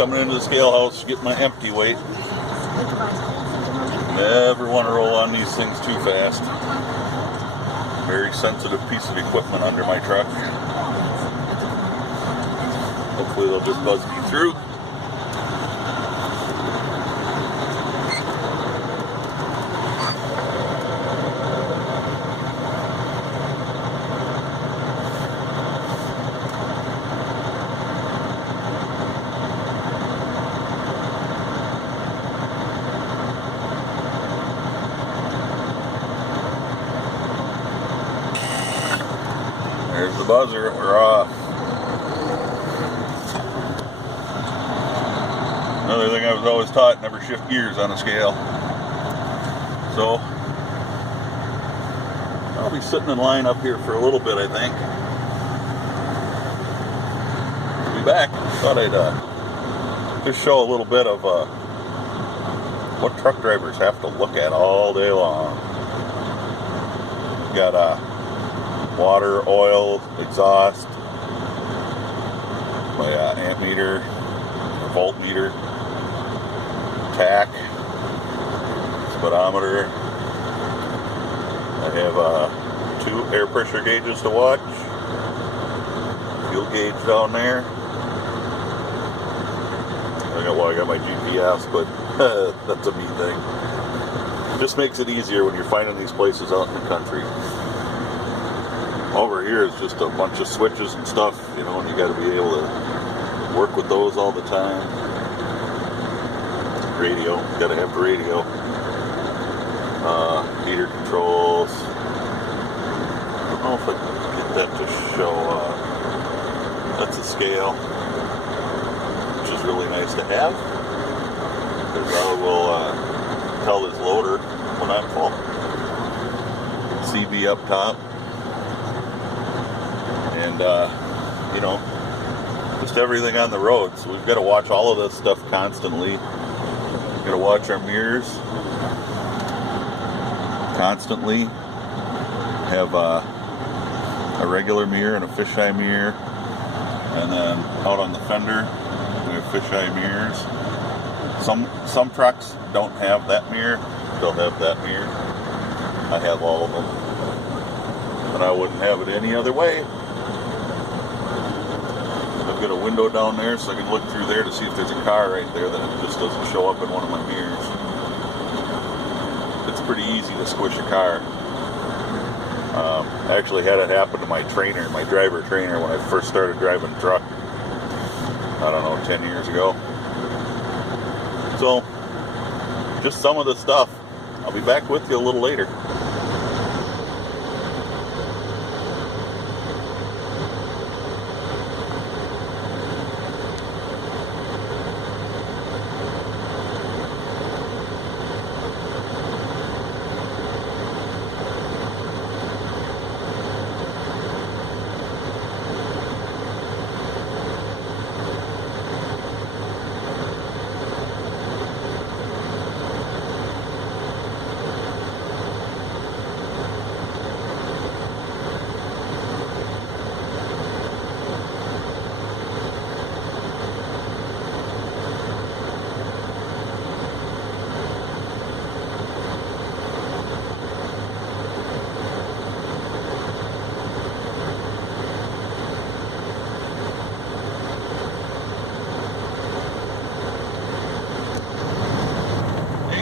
coming into the scale house to get my empty weight. Never want to roll on these things too fast. Very sensitive piece of equipment under my truck. Hopefully they'll just buzz me through. There's the buzzer, we're off. Another thing I was always taught, never shift gears on a scale. So, I'll be sitting in line up here for a little bit, I think. I'll be back. Thought I'd just show a little bit of what truck drivers have to look at all day long. Got water, oil, exhaust, my amp meter, voltmeter, tach, speedometer. I have 2 air pressure gauges to watch, fuel gauge down there. I got my GPS, but that's a neat thing. Just makes it easier when you're finding these places out in the country. Over here is just a bunch of switches and stuff, you know, and you got to be able to work with those all the time. Radio, got to have the radio. Heater controls. I don't know if I can get that to show. That's a scale, which is really nice to have, because I will tell this loader when I'm full. CB up top. And, you know, just everything on the road. So we've got to watch all of this stuff constantly. We've got to watch our mirrors constantly. Have a regular mirror and a fisheye mirror. And then out on the fender, we have fisheye mirrors. Some trucks don't have that mirror. They'll have that mirror. I have all of them. And I wouldn't have it any other way. I've got a window down there, so I can look through there to see if there's a car right there that just doesn't show up in one of my mirrors. It's pretty easy to squish a car. I actually had it happen to my trainer, my driver trainer, when I first started driving a truck, I don't know, 10 years ago. So, just some of the stuff. I'll be back with you a little later.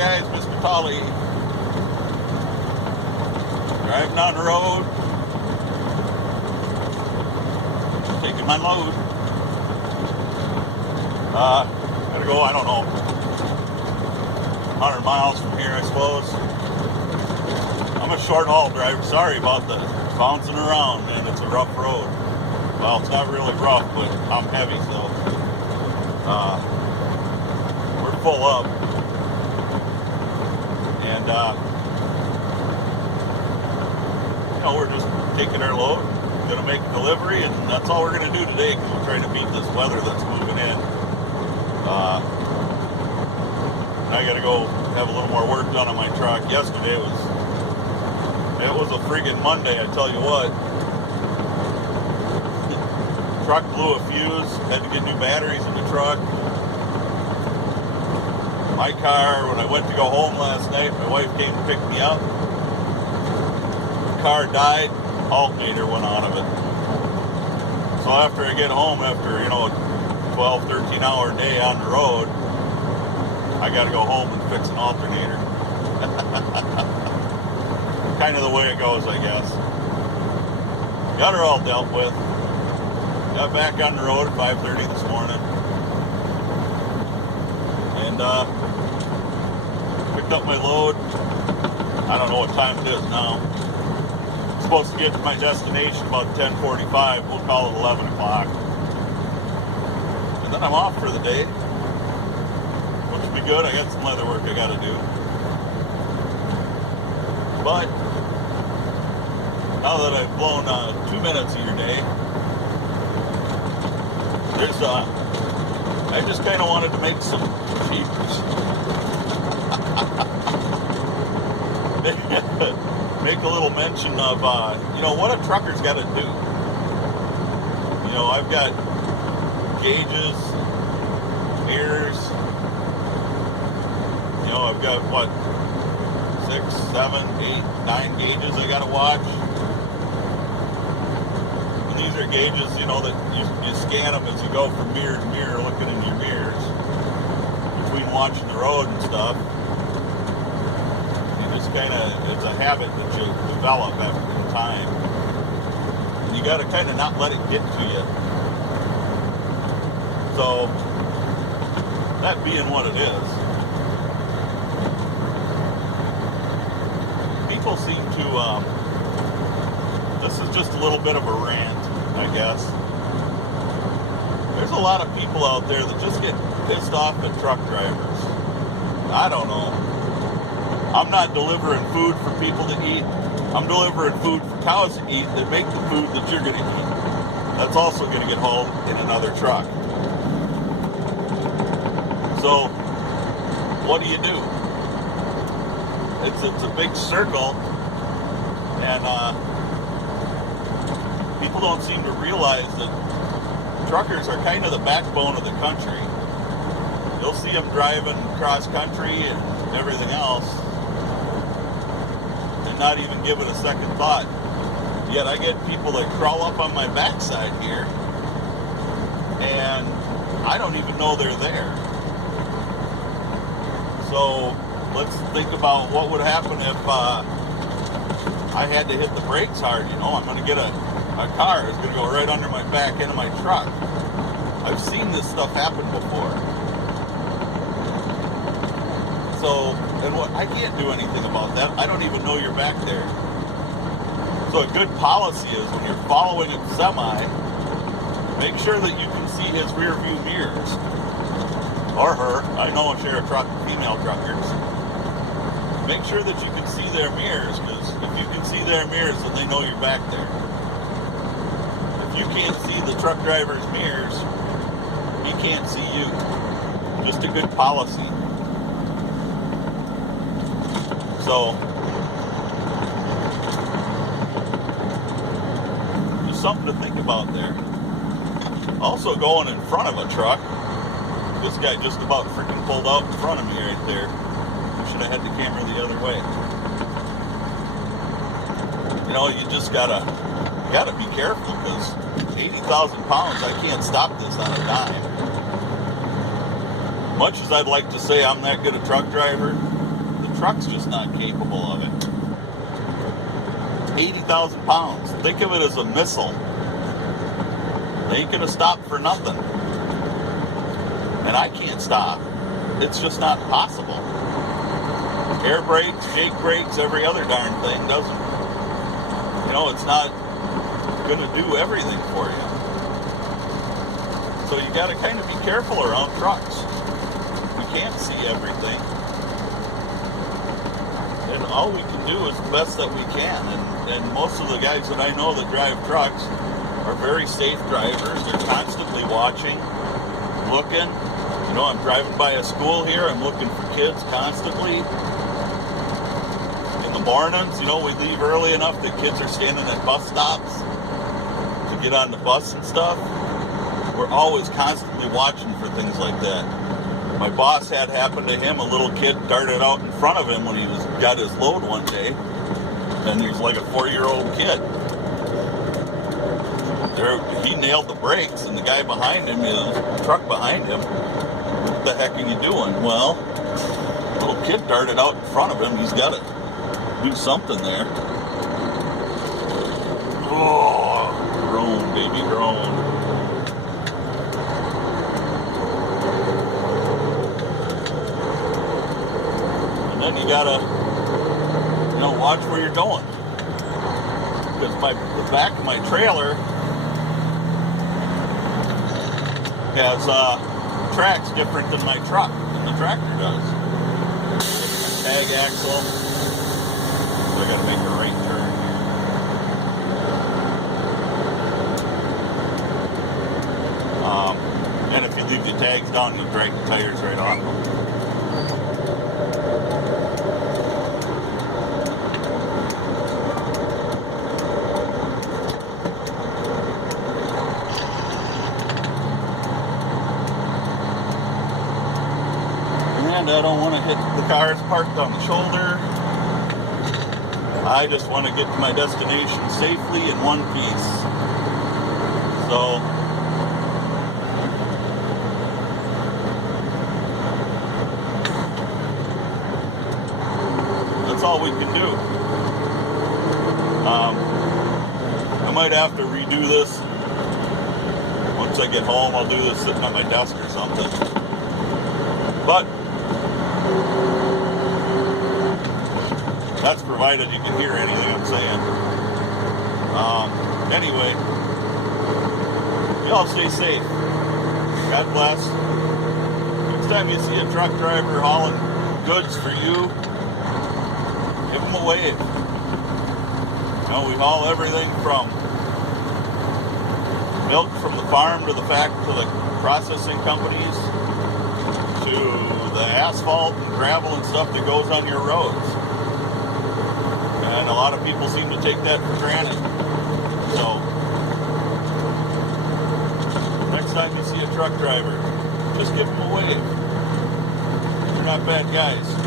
Guys, mr.tolly, driving on the road, taking my load. Gotta go, I don't know, 100 miles from here, I suppose. I'm a short haul driver. Sorry about the bouncing around, man. It's a rough road. Well, it's not really rough, but I'm heavy, so we're full up. And, you know, we're just taking our load, gonna make a delivery, and that's all we're gonna do today, because we're trying to beat this weather that's moving in. I gotta go have a little more work done on my truck. Yesterday it was a friggin' Monday, I tell you what. Truck blew a fuse, had to get new batteries in the truck. My car, when I went to go home last night, my wife came to pick me up. The car died, alternator went out of it. So after I get home, after, a 12, 13 hour day on the road, I gotta go home and fix an alternator. Kind of the way it goes, I guess. Got her all dealt with. Got back on the road at 5:30 this morning. And picked up my load. I don't know what time it is now. I'm supposed to get to my destination about 10:45. We'll call it 11 o'clock. And then I'm off for the day. Which will be good. I got some leather work I gotta do. But now that I've blown 2 minutes of your day, I just kind of wanted to make some cheapers. Make a little mention of, what a trucker's got to do. I've got gauges, mirrors, I've got, 6, 7, 8, 9 gauges I got to watch. And these are gauges, that you scan them as you go from mirror to mirror, looking in your mirrors, between watching the road and stuff. It's a habit that you develop after time. And you got to kind of not let it get to you. So, that being what it is, people seem to, this is just a little bit of a rant, I guess. There's a lot of people out there that just get pissed off at truck drivers. I don't know. I'm not delivering food for people to eat. I'm delivering food for cows to eat that make the food that you're going to eat. That's also going to get hauled in another truck. So, what do? It's a big circle, and people don't seem to realize that truckers are kind of the backbone of the country. You'll see them driving cross country and everything else, and not even give it a second thought. Yet I get people that crawl up on my backside here, and I don't even know they're there. So let's think about what would happen if I had to hit the brakes hard. I'm going to get a car that's going to go right under my back end of my truck. I've seen this stuff happen before. So, and what, I can't do anything about that. I don't even know you're back there. So a good policy is when you're following a semi, make sure that you can see his rear view mirrors. Or her. I know a share of female truckers. Make sure that you can see their mirrors, because if you can see their mirrors, then they know you're back there. If you can't see the truck driver's mirrors, he can't see you. Just a good policy. So, just something to think about there. Also, going in front of a truck, this guy just about freaking pulled out in front of me right there. I should have had the camera the other way. You just gotta be careful, because 80,000 pounds, I can't stop this on a dime. Much as I'd like to say I'm that good a truck driver, the truck's just not capable of it. 80,000 pounds. Think of it as a missile. They ain't gonna stop for nothing. And I can't stop. It's just not possible. Air brakes, shake brakes, every other darn thing doesn't. It's not going to do everything for you. So you got to kind of be careful around trucks. We can't see everything. And all we can do is the best that we can. And most of the guys that I know that drive trucks are very safe drivers. They're constantly watching, looking. I'm driving by a school here. I'm looking for kids constantly. In the mornings, we leave early enough that kids are standing at bus stops to get on the bus and stuff. We're always constantly watching for things like that. My boss had happened to him. A little kid darted out in front of him when he got his load one day, and he's like a 4-year-old kid. He nailed the brakes, and the guy behind him, the truck behind him, what the heck are you doing? Well, the little kid darted out in front of him. He's got to do something there. Oh, groan, baby, groan. And then you gotta, watch where you're going. Because the back of my trailer has tracks different than my truck, than the tractor does. Tag axle. So I gotta make a right turn. And if you leave your tags down, you'll drag the tires right off them. And I don't want to hit the cars parked on the shoulder. I just want to get to my destination safely in one piece. So that's all we can do. I might have to redo this. Once I get home, I'll do this sitting at my desk or something. But that's provided you can hear anything I'm saying. Anyway, y'all stay safe. God bless. Next time you see a truck driver hauling goods for you, give them a wave. We haul everything from milk from the farm to the processing companies to the asphalt, gravel, and stuff that goes on your roads. And a lot of people seem to take that for granted. So, next time you see a truck driver, just give them a wave. They're not bad guys.